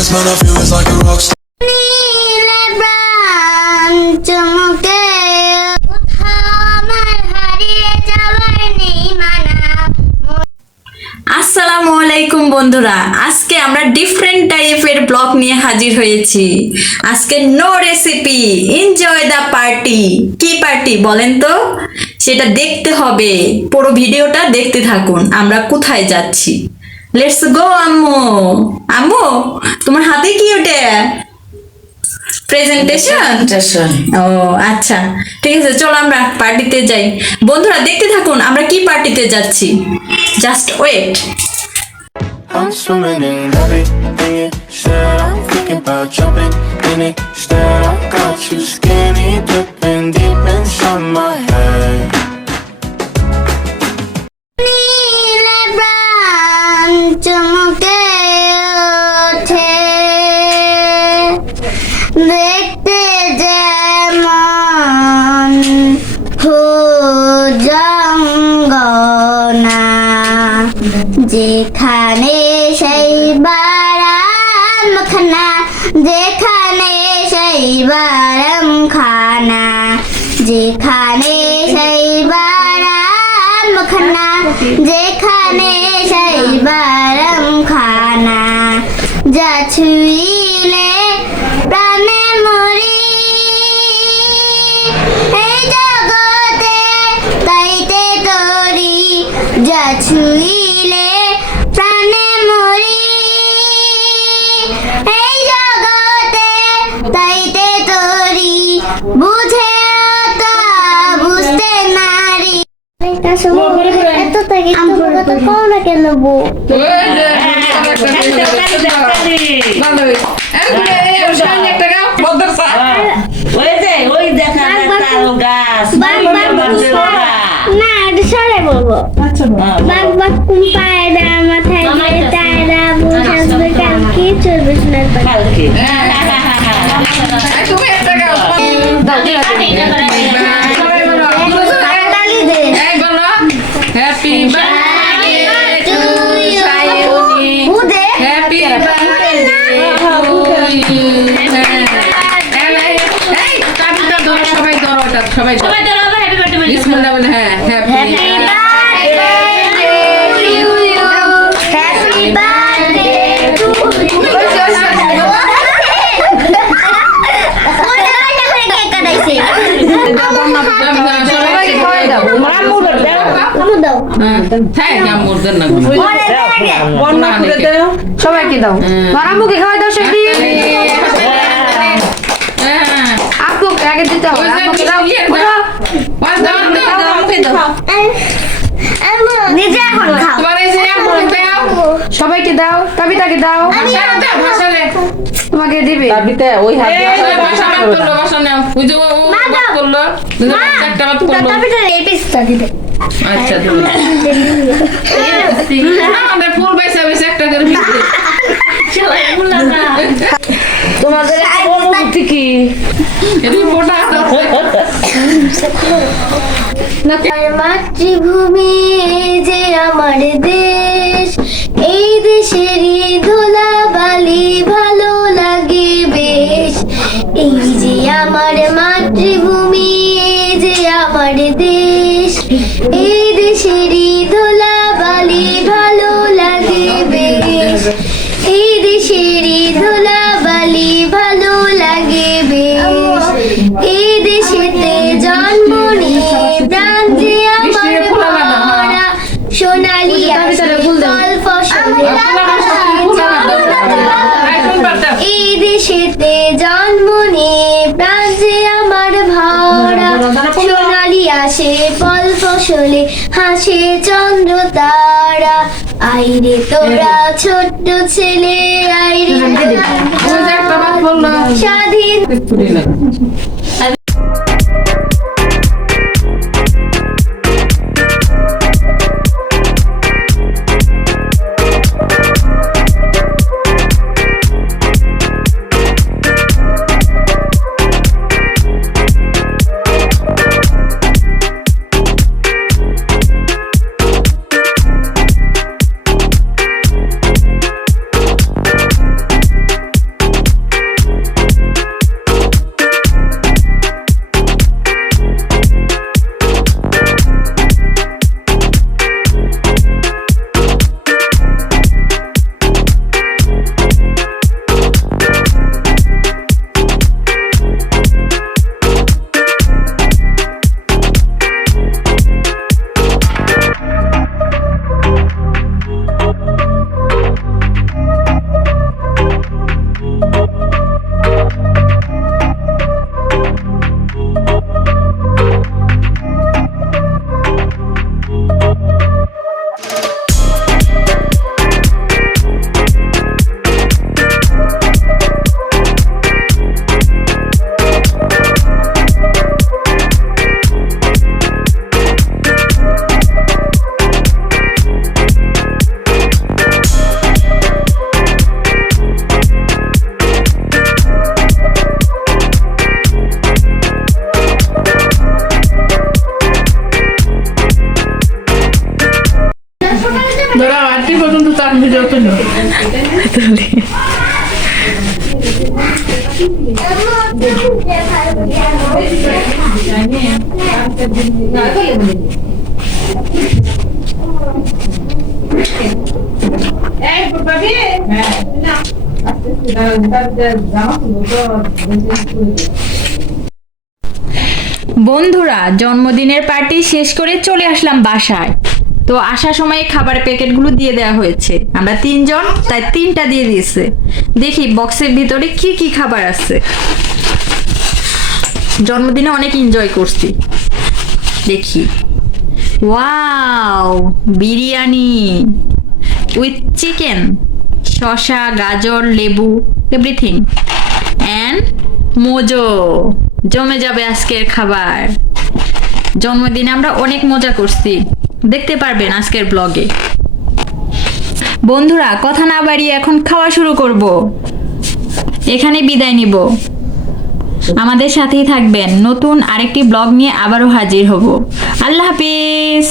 this man, I feel it's like a rock star. নীলে প্রাণ চমকে কোথাও আমার হারিয়ে যাওয়ার নেই মানা। আসসালামু আলাইকুম বন্ধুরা, আজকে আমরা ডিফারেন্ট টাইপের ব্লগ নিয়ে হাজির হয়েছি। আজকে no recipe, enjoy the party. কি পার্টি বলেন তো? সেটা দেখতে হবে, পুরো ভিডিওটা দেখতে থাকুন। আমরা কোথায় যাচ্ছি? Let's go. আম্মু, আম্মু তোমার হাতে কি ওটা? প্রেজেন্টেশন। ও আচ্ছা, ঠিক আছে, চলো আমরা পার্টিতে যাই। বন্ধুরা দেখতে থাকুন আমরা কি পার্টিতে যাচ্ছি। Just wait. I'm swimming in everything you said. I'm thinking about jumping in it. Instead, I got you skinny dipping deep inside my head. নীলে প্রাণ চমকে ওঠে দেখতে যেমন হুজঙ্গনা, যেখানে সেই বারাম খানা, যেখানে সেই বারাম খানা, যেখানে সেই বারাম খানা, যেখানে সেই বারাম খানা, যা ছুঁইলে প্রাণে মরি এই জগতে তাইতে তরি, যা ছুঁইলে প্রাণে মরি এই জগতে তাইতে তরি, বুঝে তা বুঝতে নারী। এত থেকে কথা কও না কেন বউ? না এটা সরে বলবো। বাঘ বাঘ কুম পায়রা মাথায় দিয়ে টায়রা, বউ আসবে কালকে, চলবে সোনার পাখি। Happy birthday to you. Happy birthday to you. এই কাবিটা ধরো, সবাই ধরো, এটা সবাই ধরো। হ্যাপি বার্থডে বলি। বিসমিল্লাহ বলে। হ্যাঁ, হ্যাপি সবাইকে দাও, আম্মুকে খাওয়াই দাও। সেটি আপুকে আগে দিতে হবে। নিজে এখন খাও। সবাইকে দাও, কবিতাকে দাও, তোমাকে দিবে। ওই হাত আচ্ছা আমাদের ফুল পয়সা বেশি একটা করে তোমাদের অনুভূতি কি? মাতৃভূমি যে আমার দেশ, এই দেশেরই ধুলা বালি ভালো লাগে বেশ। এই যে আমার মাতৃভূমি, এই যে আমার দেশ, এই দেশেরই ধুলা বালি ভালো লাগে বেশ। এই দেশেরই ধুলা বালি ভালো লাগে বেশ। এই দেশেতে জন্ম নিয়ে প্রাণ যে আমার ভরা, সোনালি ফল ফসলে এই দেশেতে জন্ম নিয়ে প্রাণ যে আমার ভরা, সোনালি আসে ফল ফসলে হাসে চন্দ্র তারা। আইরে তোরা ছোট্ট ছেলে, আইরে স্বাধীন। ভিডিও ওপেন বন্ধুরা, জন্মদিনের পার্টি শেষ করে চলে আসলাম বাসায়। তো আসার সময় খাবারের প্যাকেটগুলো দিয়ে দেওয়া হয়েছে, আমরা 3 জন, তাই 3টা দিয়ে দিয়েছে। দেখি বক্সের ভিতরে কি কি খাবার আছে। জন্মদিনে অনেক এনজয় করছি। দেখি, ওয়াও, বিরিয়ানি উইথ চিকেন, শসা, গাজর, লেবু, এভরিথিং, অ্যান্ড মোজো। জমে যাবে আজকের খাবার। জন্মদিনে আমরা অনেক মজা করছি, দেখতে পারবেন আজকের ব্লগে। বন্ধুরা, কথা না বাড়িয়ে এখন খাওয়া শুরু করব। এখানে বিদায় নিব। আমাদের সাথেই থাকবেন, নতুন আরেকটি ব্লগ নিয়ে আবারও হাজির হব। আল্লাহ হাফিজ।